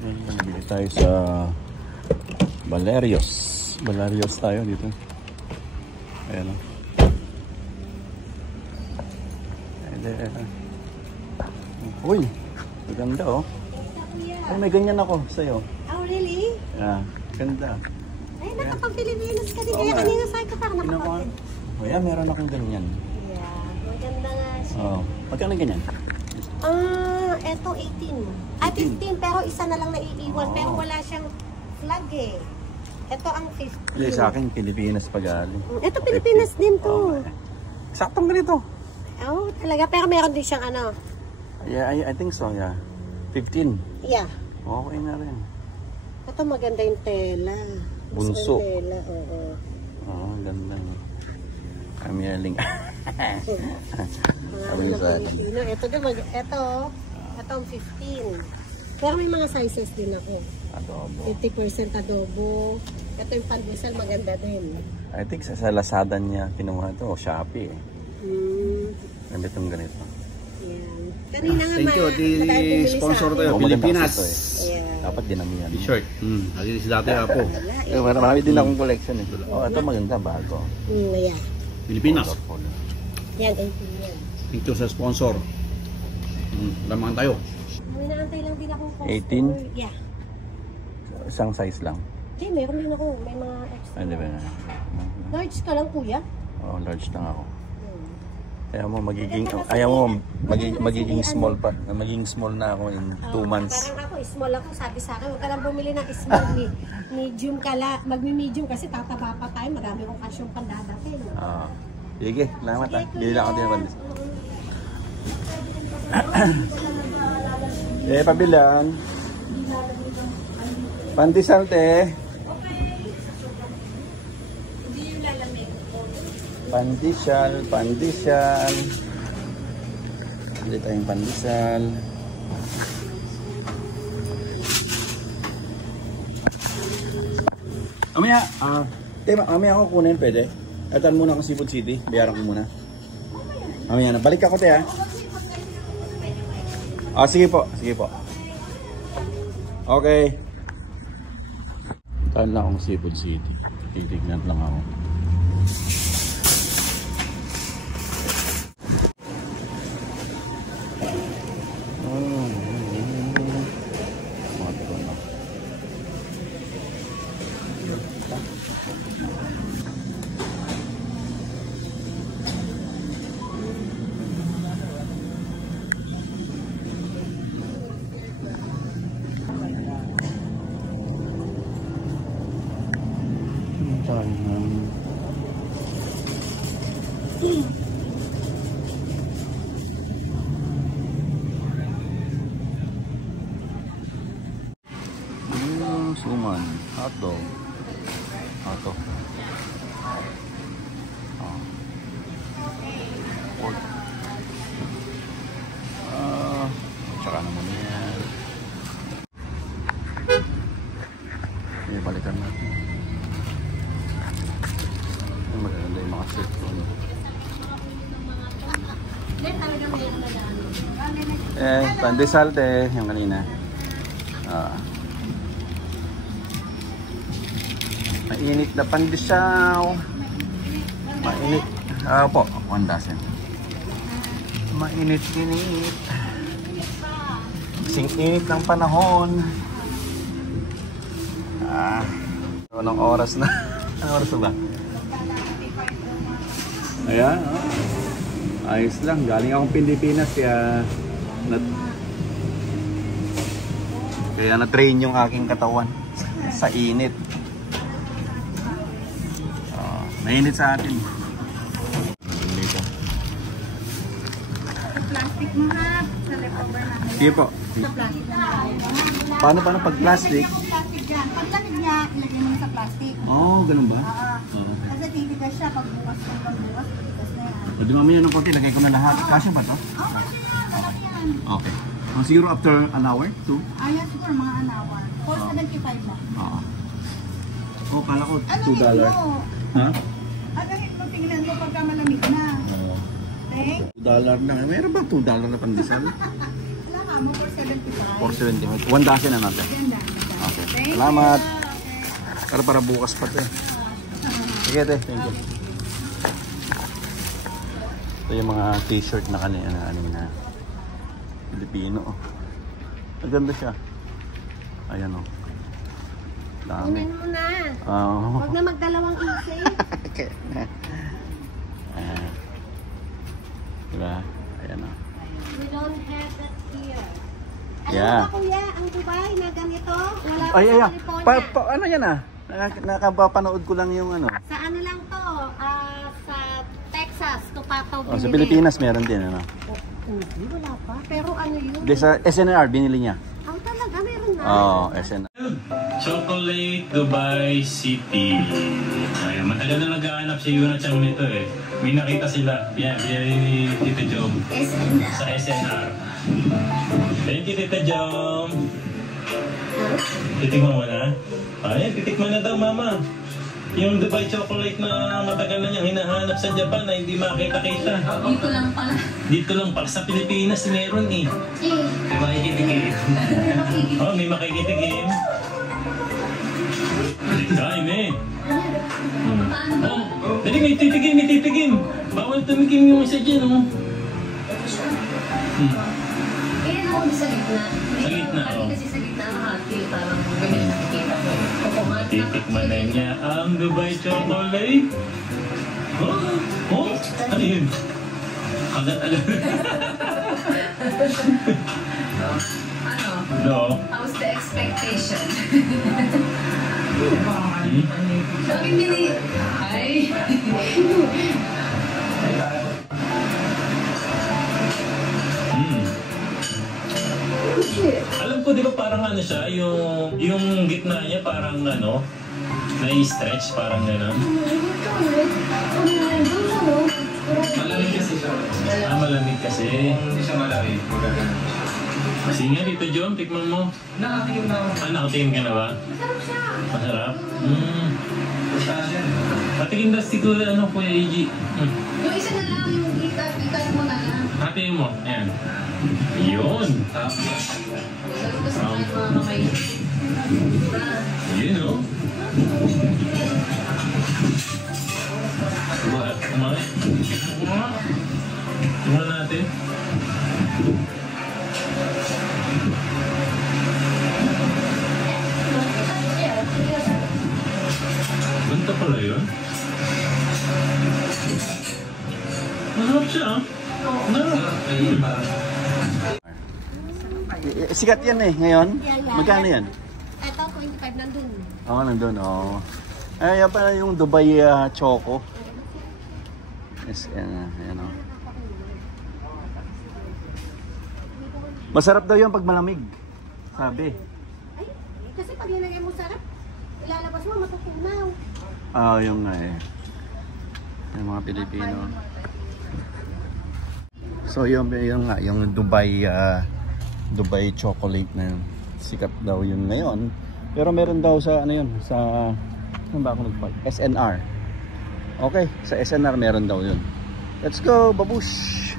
Nabili tayo sa Valerios. Valerios tayo dito. Ayan o. Uy, maganda oh. Ay, may ganyan ako sa'yo. Oh, really? Yeah, ganda. Ay, nakapag-Pilipinas ka din. Kaya kanina sa'yo ka parang nakapag. Oh, yeah, meron akong ganyan. Yeah, maganda nga siya. Oh, magkano ganyan? Eto 18. Ay, 15, pero isa na lang naiiwan. Pero wala siyang flag eh. Ito ang 15. Hindi, sa akin, Pilipinas pag-aali. Ito, Pilipinas din to. Saktong ganito. Oh, talaga. Pero meron din siyang ano. Yeah, I think so, yeah. 15. Yeah. Okay na rin. Ito maganda yung tela. Bunso. Tela, oo. Oo, ganda niya. Kami aling. Sabi niya sa akin. Ito din, ito ang 15. Pero may mga sizes din ako. Adobo. 50% adobo. Ito yung pandesal, maganda din. I think sa Lazada niya kinuha ito o Shopee eh. Ganda itong ganito. Yan. Kanina nga Thank you, di sponsor tayo, Pilipinas. Dapat dinamihan. T-shirt. Lagi si dati ako. Marami din akong collection eh. Oh, ito maganda, bago. Yeah. Pilipinas. Yan, thank you. Yan. Thank you sa sponsor. Lamangan tayo. Minaantay lang din akong 18? Yeah. Isang size lang. Okay, meron din ako. May mga extra. Ay, di ba na? Large ka lang, kuya? Oo, large lang ako. Ayaw mo magiging small pa. Magiging small na ako in 2 months. Parang ako, small ako. Sabi sa akin, huwag ka lang bumili ng small. Medium ka lang. Magmi-medium kasi tataba pa tayo. Marami kong kasyong pandadating. Sige, salamat ah. Bili lang ako din naman. Pabilang. Pandesal te. Pandesal. Bili tayong pandesal. Mamaya ako kunin, pwede? Atan muna ako Seafood City. Bayaran ko muna. Mamaya na. Balik ako te ha. Sige po. Okay. Taan lang akong Seafood City. Titignan lang ako. Suman, hotdog. Pork. Tsaka naman yan. Balikan natin. Maganda yung mga set ko. Pandesal yung kanina. Mainit na pandesal. Mainit. Po, 1 dozen. Mainit-init. Kasing init ng panahon. Anong oras na? Anong oras ba? Ayan. Ayos lang. Galing akong Pilipinas kaya na-train yung aking katawan sa init. Mainit sa atin. Dito. Plastic mo ha. Sa leftover namin. Sige po. Sa plastic na. Paano pag plastic? Pag lamig niya, ilagay mo sa plastic. Ganun ba? Kasi titigas siya pag bukas titigas na yan. Pwede mamaya ng konti, lagay ko na lahat. Kasya ba to? Kasi yan. Okay. Siguro after an hour? 2? Ayan siguro mga an hour. 4.75 ba? Kala ko $2. Ha? Agahin mo, tingnan mo pagka malamig na. $2 na. Meron ba $2 na pandesal? Wala ka mo, 4.75. 470. 1 dozen na natin. Okay. Salamat. Para bukas pa ito. Sige, te. Thank you. Ito yung mga t-shirt na kanina na Pilipino. Maganda siya. Ayan o. Dami. Kunin mo na. Oo. Huwag na magdalawang isip. Okay. Diba? Ayan o. We don't have that here. Alam Yeah. mo ba kuya, ang Dubai na ganito, wala pa Ay, sa ay, California. ano yan ah? Nakapapanood ko lang yung ano. Sa ano lang to, sa Texas, Tupato, Oh, sa Pilipinas meron din ano. Hindi, wala pa. Pero ano yun? Hindi, sa SNR binili niya. Ang talaga, meron na. Oo, SNR. Chocolate Dubai City. Ay, matagal na nag-aanap si Yuna Chang nito eh. May nakita sila. Yan, ni Tita Jom. Sa SNR. Thank you, Tita Jom. Titikman mo na? Ay, titikman na daw, Mama. Yung Dubai chocolate na matagal na niyang hinahanap sa Japan na hindi makita-kita. Dito lang pala. Dito lang pala sa Pilipinas meron eh. May makikitigim. Oh, may makikitigim. Kain eh. Oh, dali may titigim. Bawal tumigim yung isa dyan, oh. Kaya ako sa gitna. Sa gitna, oh. Kasi sa gitna nakati, parang ganyan nakikita ko. Titikman na niya ang Dubai chocolate. Oh, ano yun? Agad-agad. Ano? No. How's the expectation? Sabi nili. Ay. Alam ko, di ba parang ano siya, yung gitna niya parang ano, na-stretch, parang gano'n. Malamig kasi siya. Malamig kasi. Hindi siya malamig. Kasi nga dito, John, tikman mo. Nakatikim na ako. Nakatikim ka na ba? Masarap siya. Masarap? Patikim na siguro, Kuya Eiji. Yung isa na lang, yung ikat mo na lang. Hatiin mo. Ayan. Yun. Sabi ko sa mga kamay. Yun, oh. Kumain. Tingnan natin. Banta pala yun. Masarap siya, ah. Sikat yan eh ngayon. Yan lang. Magkano yan? Ito, 25 nandun. Oo, nandun. Oo. Ay, yan pala yung Dubai Choco. Yes, yan o. Masarap daw yun pag malamig. Sabi. Ay, kasi pag nilagay mo sarap, ilalabas mo, matutunaw. Oo, yung nga eh. Yung mga Pilipino. So yung nga, yung Dubai chocolate na yun. Sikat daw yun ngayon. Pero meron daw sa ano yun, sa saan ba ako nagpag? SNR. Okay, sa SNR meron daw yun. Let's go, babush!